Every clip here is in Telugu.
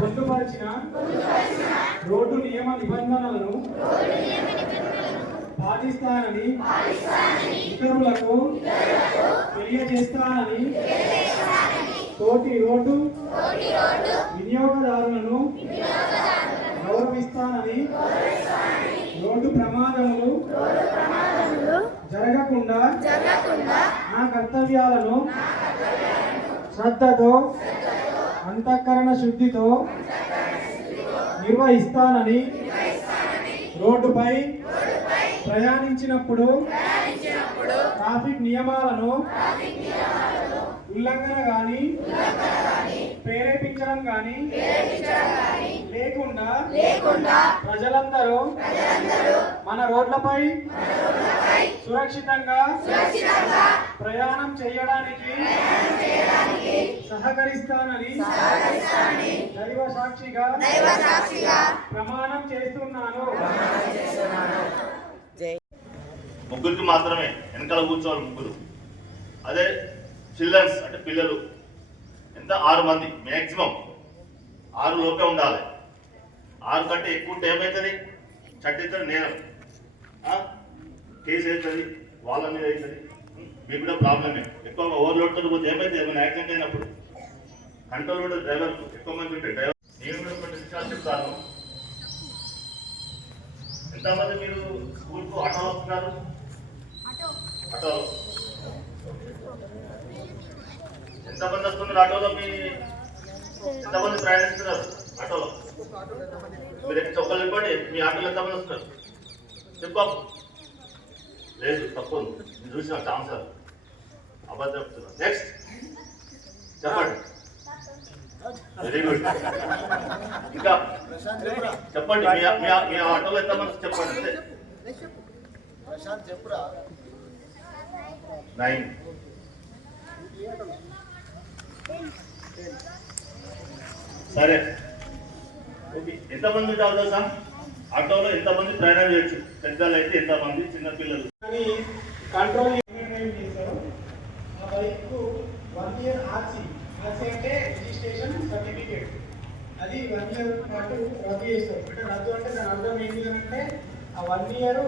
పొందుపరిచిన రోడ్డు నియమ నిబంధనలను పాటిస్తానని ఇతరులకు తెలియజేస్తానని తోటి రోడ్డు వినియోగదారులను గౌరవిస్తానని రోడ్డు ప్రమాదములు జరగకుండా నా కర్తవ్యాలను శ్రద్ధతో అంతఃకరణ శుద్ధితో నిర్వహిస్తానని రోడ్డుపై ప్రయాణించినప్పుడు ట్రాఫిక్ నియమాలను ఉల్లంఘన కానీ ప్రేరేపించడం కానీ లేకుండా ప్రజలందరూ మన రోడ్లపై సురక్షితంగా ప్రయాణం చేయడానికి సహకరిస్తానని దైవ సాక్షిగా ప్రమాణం చేస్తున్నాను. ముగ్గురికి మాత్రమే వెనకాల కూర్చోవాలి ముగ్గురు. అదే చిల్డ్రన్స్ అంటే పిల్లలు ఎంత 6 మంది మ్యాక్సిమం 6 లోపే ఉండాలి. 6 కంటే ఎక్కువ ఉంటే ఏమవుతుంది? చట్టితో నేరం, కేసు అవుతుంది, వాళ్ళ మీద అవుతుంది, మీకు కూడా ప్రాబ్లమే. ఎక్కువ ఓవర్లోడ్తో పోతే ఏమైతే ఏమైనా యాక్సిడెంట్ అయినప్పుడు కంట్రోల్ కూడా డ్రైవర్ ఎక్కువ మంది ఉంటాయి. డ్రైవర్ నేను కూడా కొన్ని విషయాలు చెప్తాను. ఎంతమంది మీరు స్కూల్కు ఆటోలో వస్తున్నారు? ఆటోలో ఎంతమంది వస్తున్నారు? ఆటోలో మీ ఎంతమంది ప్రయాణిస్తున్నారు? ఆటోలో మీరు ఎక్కడ చెప్పాలి చెప్పండి. మీ ఆటోలో ఎంతమంది వస్తున్నారు? చెప్పు. లేదు, తప్పు నేను చూసిన ఛాన్స్ అబద్ధం చెప్తున్నా. నెక్స్ట్ చెప్పండి. Very good. ఇంకా చెప్పండి. మీ ఆటోలో ఎంతమంది చెప్పండి. 9. సరే, ఓకే. ఎంతమంది చదువుతా ఆటోలో ఎంతమంది ప్రయాణం చేయొచ్చు? పెద్దలు అయితే ఎంతమంది, చిన్నపిల్లలు? కానీ కంట్రోల్ చేశారు. ఆ బైక్ 1 ఇయర్ ఆర్సీ అంటే రిజిస్ట్రేషన్ సర్టిఫికేట్, అది 1 ఇయర్ పాటు రద్దు చేస్తారు. అంటే రద్దు అంటే దాని అర్థం ఏంటి అంటే ఆ 1 ఇయర్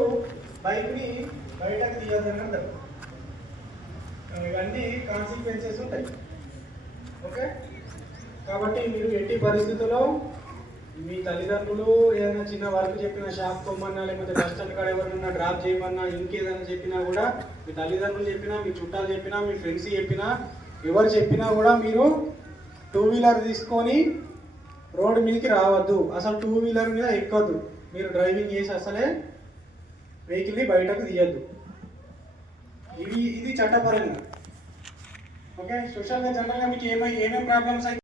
బైక్ని బయటకు తీయాలని అంటారు. ఇవన్నీ కాన్సిక్వెన్సెస్ ఉంటాయి. ఓకే, కాబట్టి మీరు ఎట్టి పరిస్థితుల్లో మీ తల్లిదండ్రులు ఏదైనా చిన్న వర్క్ చెప్పినా, షాప్ కొమ్మన్నా, లేకపోతే బస్ స్టాండ్ కాడ ఎవరైనా డ్రాప్ చేయమన్నా, ఇంకేదైనా చెప్పినా కూడా, మీ తల్లిదండ్రులు చెప్పినా, మీ చుట్టాలు చెప్పినా, మీ ఫ్రెండ్స్ చెప్పినా, ఎవరు చెప్పినా కూడా మీరు 2 వీలర్ తీసుకొని రోడ్డు మీదకి రావద్దు. అసలు 2 వీలర్ మీద ఎక్కొద్దు. మీరు డ్రైవింగ్ చేసి అసలే వెహికల్ని బయటకు తీయద్దు. ఇది చట్టపరంగా. ఓకే, సోషల్గా జనరల్గా మీకు ఏమేమి ప్రాబ్లమ్స్ అయితే